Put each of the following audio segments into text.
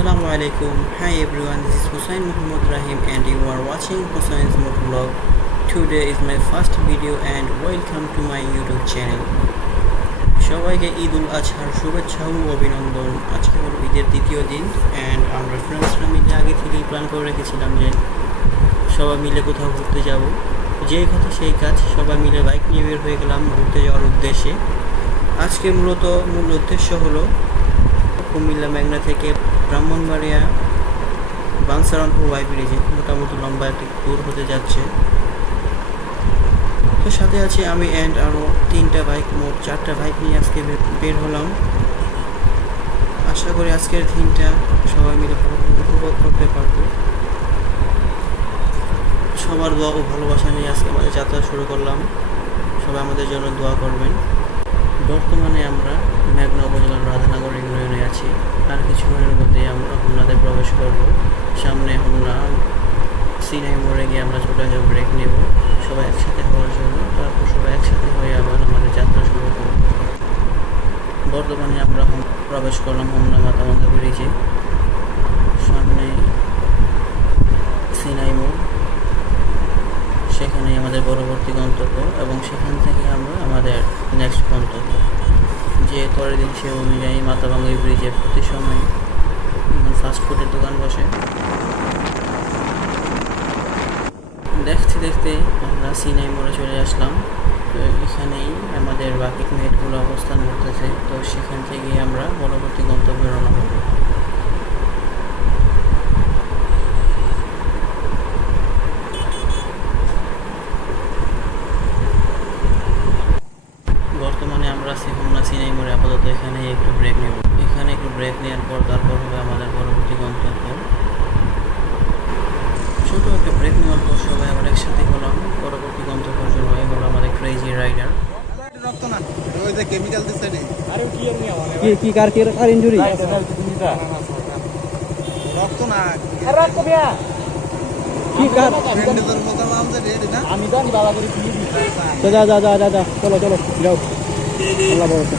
Assalamu alaikum. Hi everyone, this is Hussein Muhammad Rahim and you are watching Hussein's Motovlog. Today is my first video and welcome to my YouTube channel. সবাইকে ঈদ উল আজহার শুভেচ্ছা ও অভিনন্দন। আজকে হলো ঈদের দ্বিতীয় দিন and আমরা ফ্রেন্ডসরা মিলে আগে থেকেই প্ল্যান করে রেখেছিলাম যে সবাই মিলে কোথাও ঘুরতে যাব। যেই কথা সেই কাজ, সবাই মিলে বাইক নিয়ে বের হয়ে গেলাম ঘুরতে যাওয়ার উদ্দেশ্যে। আজকে মূল উদ্দেশ্য হলো কুমিল্লা মেঘনা থেকে ব্রাহ্মণবাড়িয়া বানসারানপুর ওয়াই ব্রিজে মোটামুটি লম্বা একটি ট্যুর হতে যাচ্ছে। তো সাথে আছে আমি অ্যান্ড আরও 3টা বাইক, মোট 4টা বাইক নিয়ে আজকে বের হলাম। আশা করি আজকের দিনটা সবাই মিলে উপভোগ করতে পারবো। সবার দোয়া ও ভালোবাসা নিয়ে আজকে আমাদের যাত্রা শুরু করলাম। সবাই আমাদের জন্য দোয়া করবেন। বর্তমানে আমরা মেঘনা উপজেলার রাধানগর ইউনিয়নে আছি। আর কিছুক্ষণের মধ্যেই আমরা হোমনাতে প্রবেশ করব। সামনে হোমনা সিনাই মোড়ে গিয়ে আমরা ছোটো একটা ব্রেক নেব সবাই একসাথে হওয়ার জন্য। তারপর সবাই একসাথে হয়ে আবার আমাদের যাত্রা শুরু করব। বর্তমানে আমরা প্রবেশ করলাম হোমনা মাতামঙ্গা ব্রিজে। সামনে সিনাই মোড়, সেখানেই আমাদের পরবর্তী গন্তব্য এবং সেখান থেকে আমরা আমাদের নেক্সট গন্তব্য। যে পরের দিন সে অনুযায়ী মাতাবাঙ্গি ব্রিজে প্রতি সময় ফাস্টফুডের দোকান বসে। দেখতে দেখতে আমরা সিনাই মোড়ে চলে আসলাম। তো এখানেই আমাদের বাকি মেটগুলো অবস্থান করতেছে। তো সেখান থেকে আমরা পরবর্তী গন্তব্যে রওনা হব। বর্তমানে আমরা হোমনা সিনাই মোড়ে আপাতত এখানে একটু ব্রেক নেব। এখানে একটু ব্রেক নেওয়ার পর তারপর হবে আমাদের পরবর্তী গন্তব্য। ছোটো একটা ব্রেক নেওয়ার পর সবাই আবার একসাথে হলাম পরবর্তী গন্তব্যের জন্য। এই হলো আমাদের ক্রেজি রাইডার। কি কার ইনজুরি? কি কার? আমি জানি বাবা করে কি যা যা যা যা যা চলো চলো যাও। আল্লাহ ভরসা।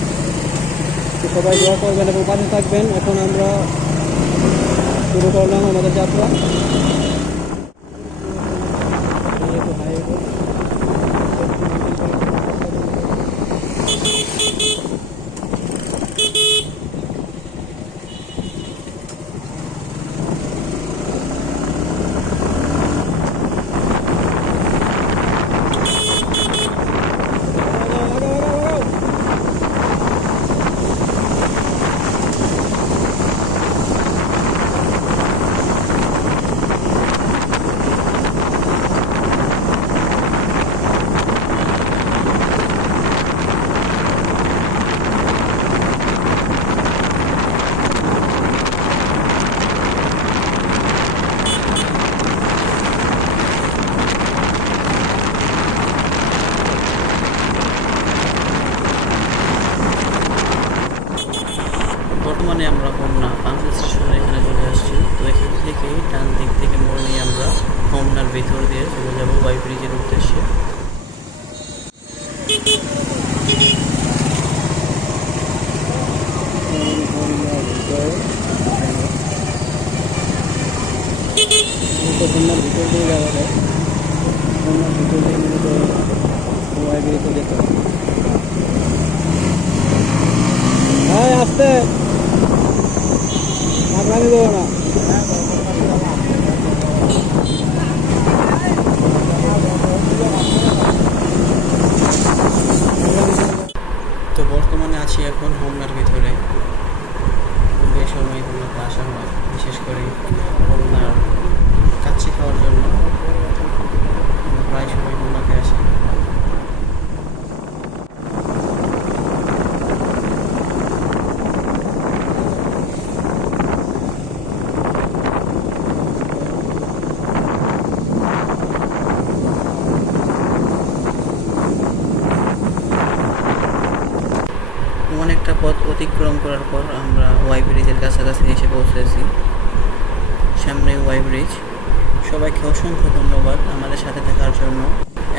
সবাই দোয়া করবেন এবং পাশে থাকবেন। এখন আমরা শুরু করলাম আমাদের যাত্রা। বর্তমানে আমরা হোমনা বাংলাদেশ স্টেশনের এখানে চলে আসছি। তো এখান থেকে ডান দিক থেকে মোড় নিয়ে আমরা হোমনার ভিতর দিয়ে চলে যাবো ওয়াই ব্রিজের উদ্দেশ্যে। হোমনার ভিতর দিয়ে যাওয়া যায়। হোমনার ভিতর দিয়ে মূলত ওয়াই ব্রিজে যেতে হবে। হ্যাঁ আসতে আপনাকে দেবো না। তো বর্তমানে আছি এখন হোমনার ভিতরে। বেশ সময় হোমনাতে আসা হয়, বিশেষ করে হোমনার কাচ্চি খাওয়ার জন্য প্রায় সময় হোমনাতে আসি। অনেকটা পথ অতিক্রম করার পর আমরা ওয়াই ব্রিজের কাছাকাছি এসে পৌঁছেছি। সামনে ওয়াই ব্রিজ। সবাইকে অসংখ্য ধন্যবাদ আমাদের সাথে থাকার জন্য।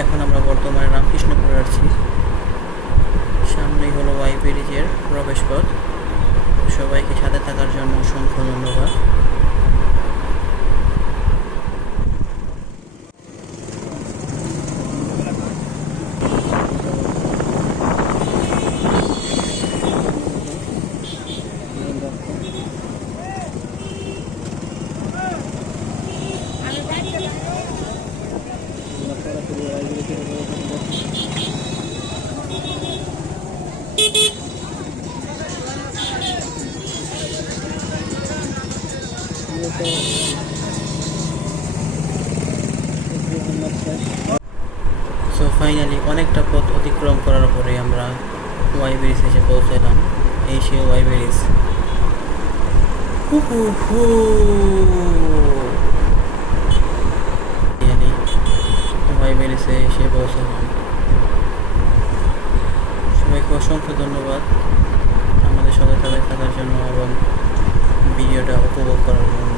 এখন আমরা বর্তমানে রামকৃষ্ণপুরে আসছি। সামনেই হলো ওয়াই ব্রিজের প্রবেশ পথ। সবাই সবাইকে সাথে থাকার জন্য অসংখ্য ধন্যবাদ। সো ফাইনালি অনেকটা পথ অতিক্রম করার পরে আমরা ওয়াই ব্রিজ এসে পৌঁছালাম। এই সে ওয়াই ব্রিজ। ওয়াই ব্রিজে এসে পৌঁছালাম। সবাইকে অসংখ্য ধন্যবাদ আমাদের সাথে থাকার জন্য এবং ভিডিওটা উপভোগ করার জন্য।